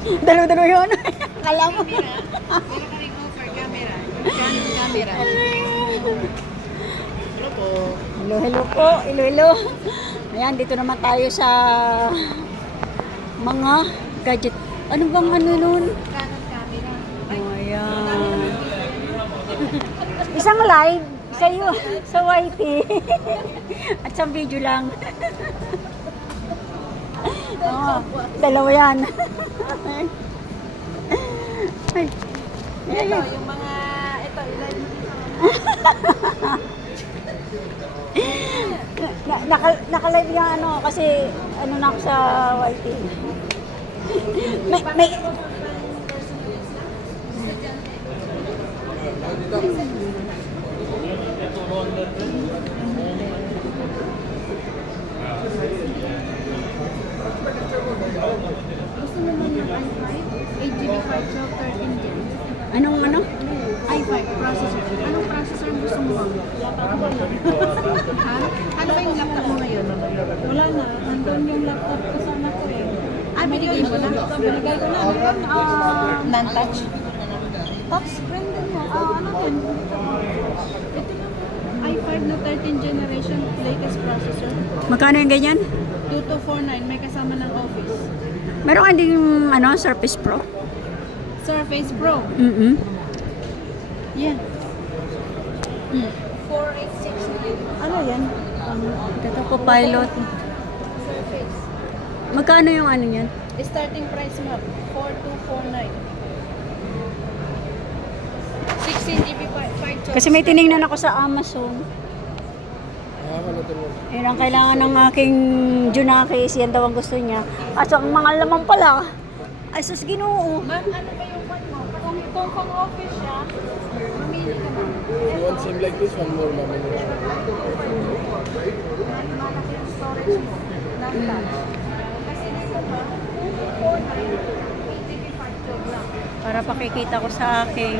Dalawa-dalawa yun. Kala mo. Meron kaming offer camera. Canon camera. Hello po. Hello, hello po. Hello, hello. Ayan, dito naman tayo sa mga gadget. Ano bang ano nun? Canon camera. Oh, ayan. Isang live sa iyo, sa YT. At sa video lang. Oh, dalawa yan. Ay. Ito, yung mga, ito, ilan Naka-live yung ano, kasi ano na ako sa YT. May Gusto naman yung i5, 8GB 512, 13GB. anong ano? i5 processor. Anong processor ang gusto mo? Ha? Ano ba yung laptop mo ngayon? Wala na. Nandun yung laptop ko sa anak ko eh. Ah, binigay mo na? Binigay ko na. Non-touch? Touch screen din mo. Ano yun? Ito lang. i5 na 13th generation latest processor. Magkano yung ganyan? 2249. May kasama ng office. Meron ka din yung ano, Surface Pro? Surface Pro. Yan. 486. Ano yan? Ito po, pilot. Surface. Magkano yung ano yan? Starting price mo, 4249. 16GB 512. Kasi may tinignan ako sa Amazon. Yun ang kailangan ng aking Junakis. Yan daw ang gusto niya. Kaso ang mga laman pala. Ay, sus, Ginoo. Ma'am, ano ba yung one mo? Kung pang-office siya, mamili ka ba? You want same like this, one more ma'am. Malaki yung storage mo. Non-touch. Kasi dito ba, 249, 8GB 512 lang. Para pakikita ko sa aking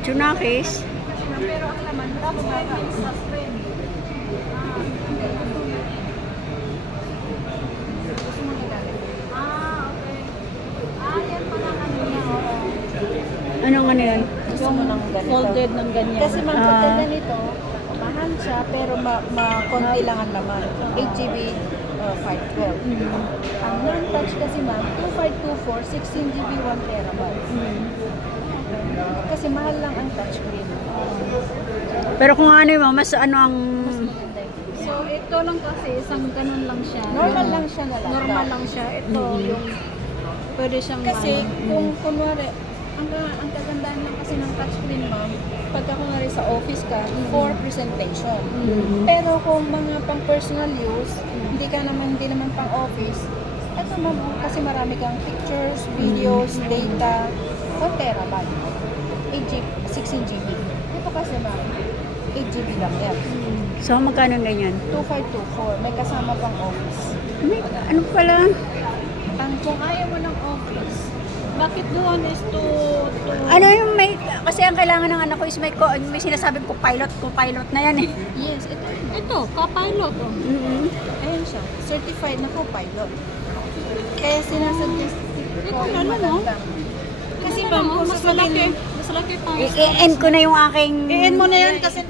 Junakis. Pero ang laman, tapos may sa screen. Gusto mo nilalim? Okay. Yan pala ano niya. Anong ano yan? Gusto mo ng ganito? Folded ng ganyan. Kasi ma'am, pagka ganito, mahal siya, pero konti lang ang laman. 8GB 512. Ang non-touch kasi ma'am, 2524, 16GB 1TB. Kasi mahal lang ang touchscreen. Pero kung ano yung mas ano ang... So, ito lang kasi, isang ganun lang siya. Normal lang siya na laptop. Normal lang siya. Ito, yung pwede siyang Kasi ano. kung kunwari, ang kagandahan lang kasi ng touchscreen ma'am, pagka kunwari sa office ka, for presentation. Pero kung mga pang personal use, hindi naman pang office, ito ma'am, kasi marami kang pictures, videos, data, 1 terabyte. 8GB, 16GB. Ito kasi ma'am, 8GB lang yan. So, magkano ganyan? 2524, may kasama pang office. May, ano pala? Kung ayaw mo ng office, Bakit doon is to Ano yung may... Kasi ang kailangan ng anak ko is may sinasabing ko pilot na yan eh. yes, ito, kapilot. Oh. ayun siya, certified na co-pilot. Kaya sinasuggest ko Ano, yung ano? maganda. Kasi ma'am, kung mas malaki. sasabihin, Mas malaki pa. I-end ko na yung aking... I-end mo na yan kasi